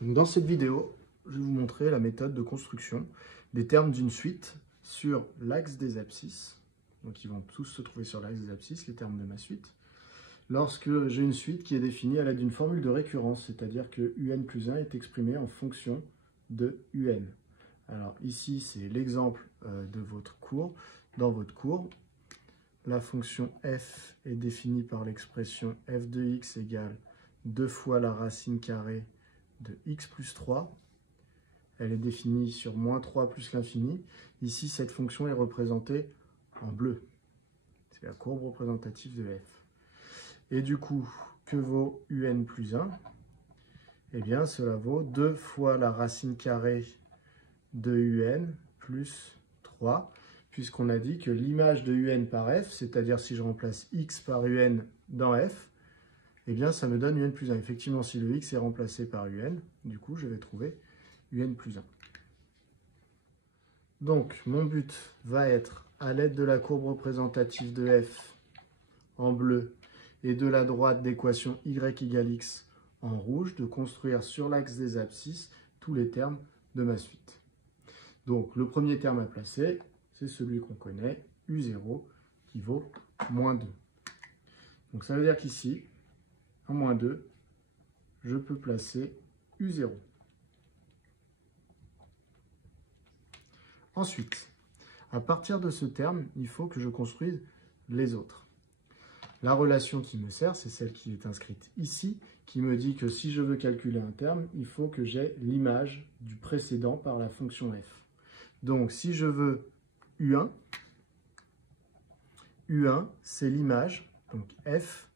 Donc, dans cette vidéo, je vais vous montrer la méthode de construction des termes d'une suite sur l'axe des abscisses. Donc, ils vont tous se trouver sur l'axe des abscisses, les termes de ma suite. Lorsque j'ai une suite qui est définie à l'aide d'une formule de récurrence, c'est-à-dire que un plus 1 est exprimé en fonction de un. Alors ici, c'est l'exemple de votre cours. Dans votre cours, la fonction f est définie par l'expression f de x égale 2 fois la racine carrée de x plus 3. Elle est définie sur moins 3 plus l'infini. Ici, cette fonction est représentée en bleu. C'est la courbe représentative de f. Et du coup, que vaut un plus 1? Eh bien, cela vaut 2 fois la racine carrée de un plus 3, puisqu'on a dit que l'image de un par f, c'est-à-dire si je remplace x par un dans f, eh bien, ça me donne un plus 1. Effectivement, si le x est remplacé par un, du coup, je vais trouver un plus 1. Donc, mon but va être, à l'aide de la courbe représentative de f en bleu, et de la droite d'équation y égale x en rouge, de construire sur l'axe des abscisses tous les termes de ma suite. Donc, le premier terme à placer, c'est celui qu'on connaît, u0, qui vaut moins 2. Donc, ça veut dire qu'ici, en moins 2, je peux placer u0. Ensuite, à partir de ce terme, il faut que je construise les autres. La relation qui me sert, c'est celle qui est inscrite ici, qui me dit que si je veux calculer un terme, il faut que j'ai l'image du précédent par la fonction f. Donc, si je veux u1, c'est l'image, donc f,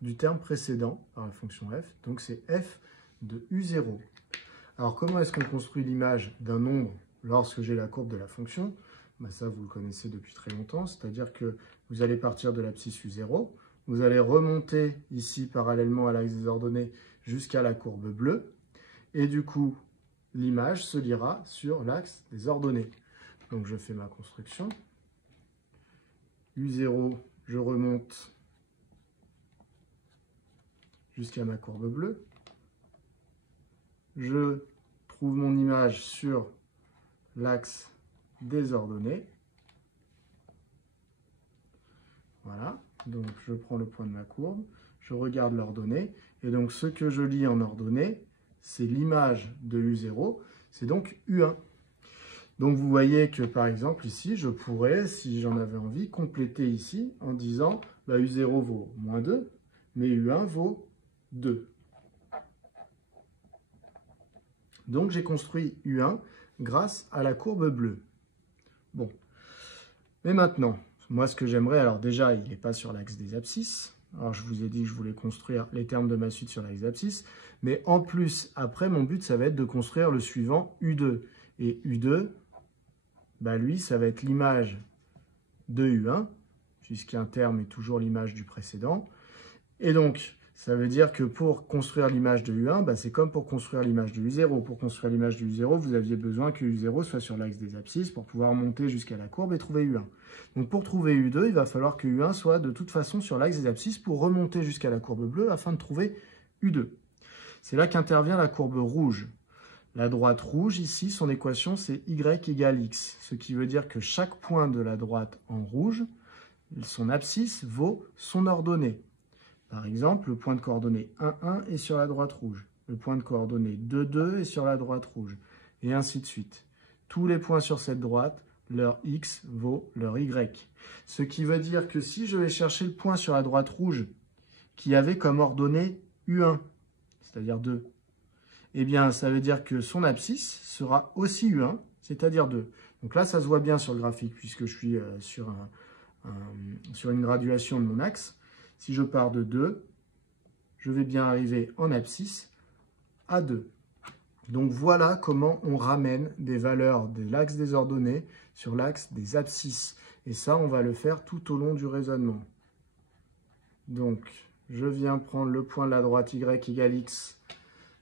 du terme précédent par la fonction f, donc c'est f de u0. Alors, comment est-ce qu'on construit l'image d'un nombre lorsque j'ai la courbe de la fonction? Ça, vous le connaissez depuis très longtemps, c'est-à-dire que vous allez partir de l'abscisse u0, vous allez remonter ici parallèlement à l'axe des ordonnées jusqu'à la courbe bleue. Et du coup, l'image se lira sur l'axe des ordonnées. Donc, je fais ma construction. U0, je remonte jusqu'à ma courbe bleue. Je trouve mon image sur l'axe des ordonnées. Voilà. Donc, je prends le point de ma courbe, je regarde l'ordonnée, et donc ce que je lis en ordonnée, c'est l'image de U0, c'est donc U1. Donc, vous voyez que, par exemple, ici, je pourrais, si j'en avais envie, compléter ici en disant U0 vaut moins 2, mais U1 vaut 2. Donc, j'ai construit U1 grâce à la courbe bleue. Bon, mais maintenant, moi, ce que j'aimerais, alors déjà, il n'est pas sur l'axe des abscisses. Alors, je vous ai dit que je voulais construire les termes de ma suite sur l'axe des abscisses. Mais en plus, après, mon but, ça va être de construire le suivant, U2. Et U2, lui, ça va être l'image de U1, puisqu'un terme est toujours l'image du précédent. Et donc, ça veut dire que pour construire l'image de U1, c'est comme pour construire l'image de U0. Pour construire l'image de U0, vous aviez besoin que U0 soit sur l'axe des abscisses pour pouvoir monter jusqu'à la courbe et trouver U1. Donc pour trouver U2, il va falloir que U1 soit de toute façon sur l'axe des abscisses pour remonter jusqu'à la courbe bleue afin de trouver U2. C'est là qu'intervient la courbe rouge. La droite rouge, ici, son équation, c'est y égale x, ce qui veut dire que chaque point de la droite en rouge, son abscisse vaut son ordonnée. Par exemple, le point de coordonnée 1, 1 est sur la droite rouge. Le point de coordonnée 2, 2 est sur la droite rouge. Et ainsi de suite. Tous les points sur cette droite, leur x vaut leur y. Ce qui veut dire que si je vais chercher le point sur la droite rouge qui avait comme ordonnée U1, c'est-à-dire 2, eh bien, ça veut dire que son abscisse sera aussi U1, c'est-à-dire 2. Donc là, ça se voit bien sur le graphique puisque je suis sur une graduation de mon axe. Si je pars de 2, je vais bien arriver en abscisse à 2. Donc voilà comment on ramène des valeurs de l'axe des ordonnées sur l'axe des abscisses. Et ça, on va le faire tout au long du raisonnement. Donc, je viens prendre le point de la droite y égale x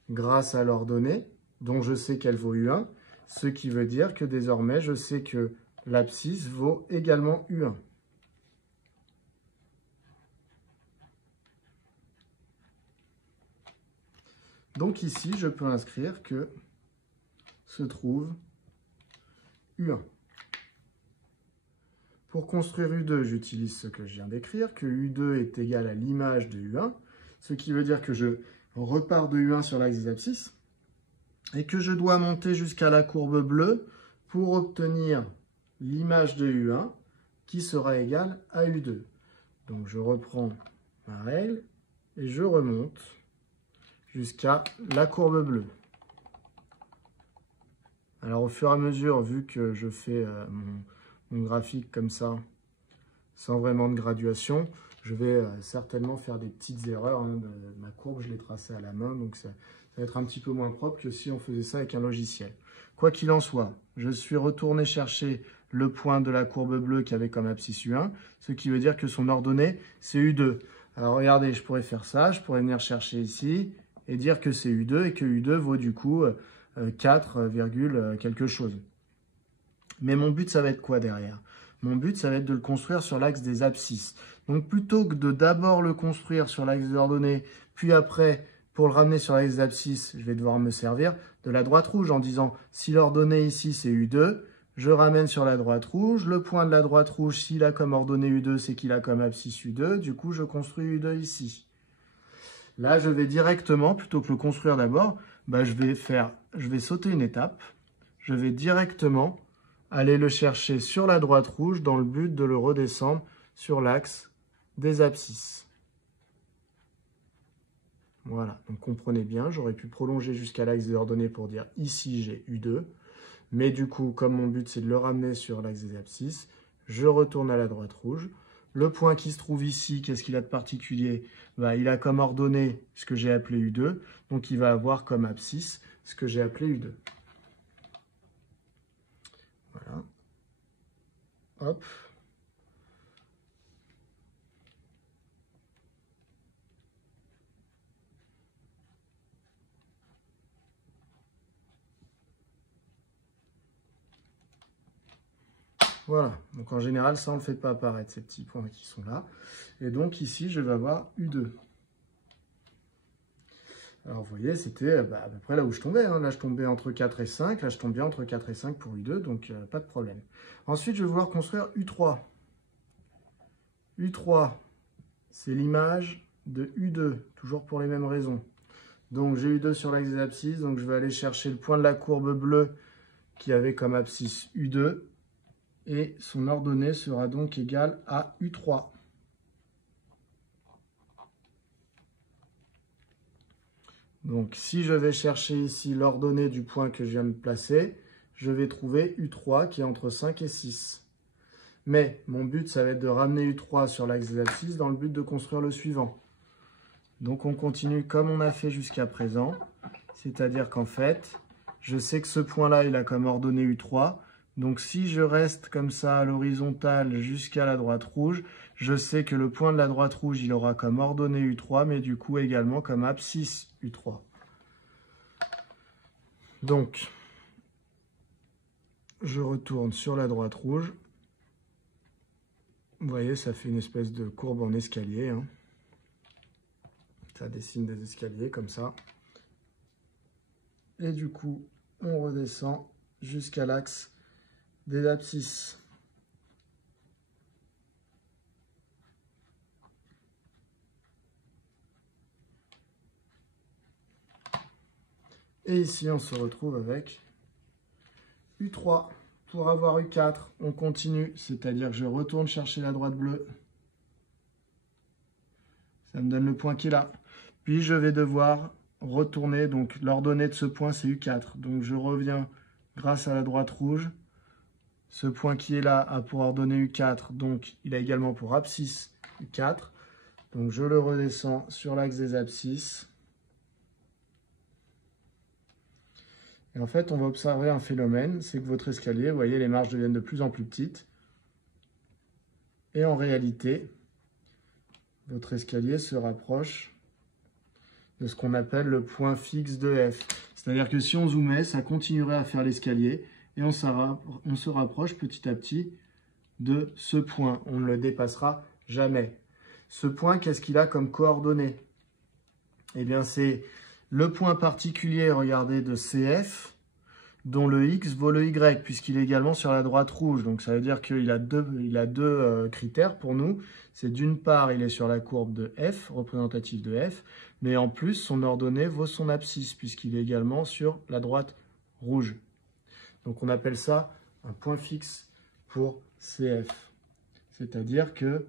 grâce à l'ordonnée, dont je sais qu'elle vaut U1, ce qui veut dire que désormais, je sais que l'abscisse vaut également U1. Donc ici, je peux inscrire que se trouve U1. Pour construire U2, j'utilise ce que je viens d'écrire, que U2 est égal à l'image de U1, ce qui veut dire que je repars de U1 sur l'axe des abscisses et que je dois monter jusqu'à la courbe bleue pour obtenir l'image de U1 qui sera égale à U2. Donc je reprends ma règle et je remonte jusqu'à la courbe bleue. Alors au fur et à mesure, vu que je fais mon graphique comme ça, sans vraiment de graduation, je vais certainement faire des petites erreurs. Ma courbe, je l'ai tracée à la main, donc ça va être un petit peu moins propre que si on faisait ça avec un logiciel. Quoi qu'il en soit, je suis retourné chercher le point de la courbe bleue qui avait comme abscisse U1, ce qui veut dire que son ordonnée, c'est U2. Alors regardez, je pourrais faire ça, je pourrais venir chercher ici et dire que c'est U2 et que U2 vaut du coup 4, quelque chose. Mais mon but, ça va être quoi derrière? Mon but, ça va être de le construire sur l'axe des abscisses. Donc plutôt que de d'abord le construire sur l'axe des ordonnées, puis après, pour le ramener sur l'axe des abscisses, je vais devoir me servir de la droite rouge en disant si l'ordonnée ici c'est U2, je ramène sur la droite rouge. Le point de la droite rouge, s'il a comme ordonnée U2, c'est qu'il a comme abscisse U2. Du coup, je construis U2 ici. Là, je vais directement, plutôt que le construire d'abord, je vais sauter une étape. Je vais directement aller le chercher sur la droite rouge dans le but de le redescendre sur l'axe des abscisses. Voilà, donc comprenez bien, j'aurais pu prolonger jusqu'à l'axe des ordonnées pour dire ici j'ai U2. Mais du coup, comme mon but c'est de le ramener sur l'axe des abscisses, je retourne à la droite rouge. Le point qui se trouve ici, qu'est-ce qu'il a de particulier? Il a comme ordonnée ce que j'ai appelé U2, donc il va avoir comme abscisse ce que j'ai appelé U2. Voilà. Hop. Voilà, donc en général, ça, on ne le fait pas apparaître, ces petits points qui sont là. Et donc ici, je vais avoir U2. Alors vous voyez, c'était à peu près là où je tombais. Là, je tombais entre 4 et 5. Là, je tombe bien entre 4 et 5 pour U2, donc pas de problème. Ensuite, je vais vouloir construire U3. U3, c'est l'image de U2, toujours pour les mêmes raisons. Donc j'ai U2 sur l'axe des abscisses, donc je vais aller chercher le point de la courbe bleue qui avait comme abscisse U2. Et son ordonnée sera donc égale à U3. Donc, si je vais chercher ici l'ordonnée du point que je viens de placer, je vais trouver U3 qui est entre 5 et 6. Mais mon but, ça va être de ramener U3 sur l'axe des abscisses dans le but de construire le suivant. Donc, on continue comme on a fait jusqu'à présent. C'est-à-dire qu'en fait, je sais que ce point-là, il a comme ordonnée U3. Donc, si je reste comme ça à l'horizontale jusqu'à la droite rouge, je sais que le point de la droite rouge, il aura comme ordonnée U3, mais du coup également comme abscisse U3. Donc, je retourne sur la droite rouge. Vous voyez, ça fait une espèce de courbe en escalier. Ça dessine des escaliers comme ça. Et du coup, on redescend jusqu'à l'axe des abscisses. Et ici, on se retrouve avec U3. Pour avoir U4, on continue, c'est-à-dire que je retourne chercher la droite bleue. Ça me donne le point qui est là. Puis je vais devoir retourner, donc l'ordonnée de ce point, c'est U4. Donc je reviens grâce à la droite rouge. Ce point qui est là a pour ordonnée U4, donc il a également pour abscisse U4. Donc je le redescends sur l'axe des abscisses. Et en fait, on va observer un phénomène, c'est que votre escalier, vous voyez, les marches deviennent de plus en plus petites. Et en réalité, votre escalier se rapproche de ce qu'on appelle le point fixe de F. C'est-à-dire que si on zoomait, ça continuerait à faire l'escalier et on se rapproche petit à petit de ce point. On ne le dépassera jamais. Ce point, qu'est-ce qu'il a comme coordonnées? Eh bien, c'est Le point particulier, regardez, de CF, dont le X vaut le Y, puisqu'il est également sur la droite rouge. Donc ça veut dire qu'il a deux critères pour nous. C'est d'une part, il est sur la courbe de F, représentative de F, mais en plus, son ordonnée vaut son abscisse, puisqu'il est également sur la droite rouge. Donc on appelle ça un point fixe pour CF. C'est-à-dire que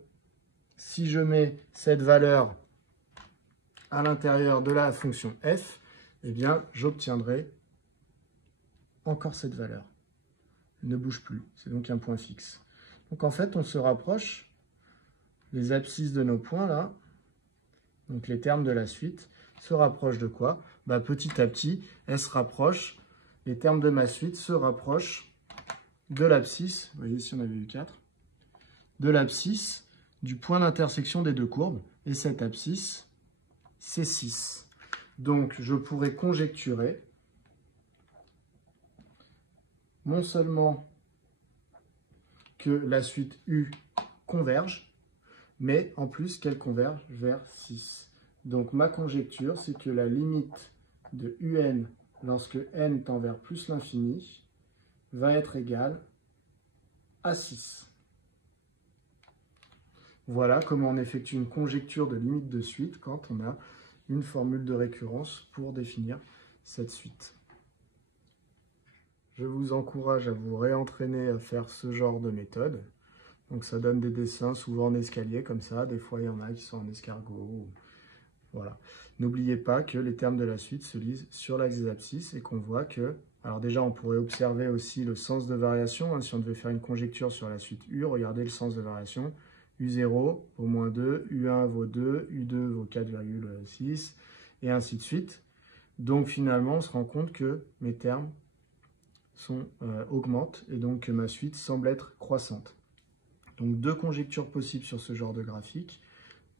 si je mets cette valeur à l'intérieur de la fonction f, eh bien, j'obtiendrai encore cette valeur. Elle ne bouge plus. C'est donc un point fixe. Donc en fait, on se rapproche, les abscisses de nos points là, donc les termes de la suite, se rapprochent de quoi? Petit à petit, elles se rapprochent, les termes de ma suite se rapprochent de l'abscisse, vous voyez ici on avait eu 4, de l'abscisse du point d'intersection des deux courbes, et cette abscisse, c'est 6. Donc, je pourrais conjecturer non seulement que la suite U converge, mais en plus qu'elle converge vers 6. Donc, ma conjecture, c'est que la limite de UN lorsque n tend vers plus l'infini va être égale à 6. Voilà comment on effectue une conjecture de limite de suite quand on a une formule de récurrence pour définir cette suite. Je vous encourage à vous réentraîner à faire ce genre de méthode. Donc ça donne des dessins souvent en escalier comme ça, des fois il y en a qui sont en escargot. Voilà. N'oubliez pas que les termes de la suite se lisent sur l'axe des abscisses et qu'on voit que, alors déjà on pourrait observer aussi le sens de variation, hein, si on devait faire une conjecture sur la suite U, regardez le sens de variation. U0 vaut moins 2, U1 vaut 2, U2 vaut 4,6, et ainsi de suite. Donc finalement, on se rend compte que mes termes augmentent, et donc que ma suite semble être croissante. Donc deux conjectures possibles sur ce genre de graphique.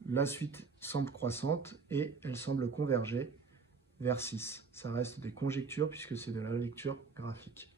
La suite semble croissante, et elle semble converger vers 6. Ça reste des conjectures, puisque c'est de la lecture graphique.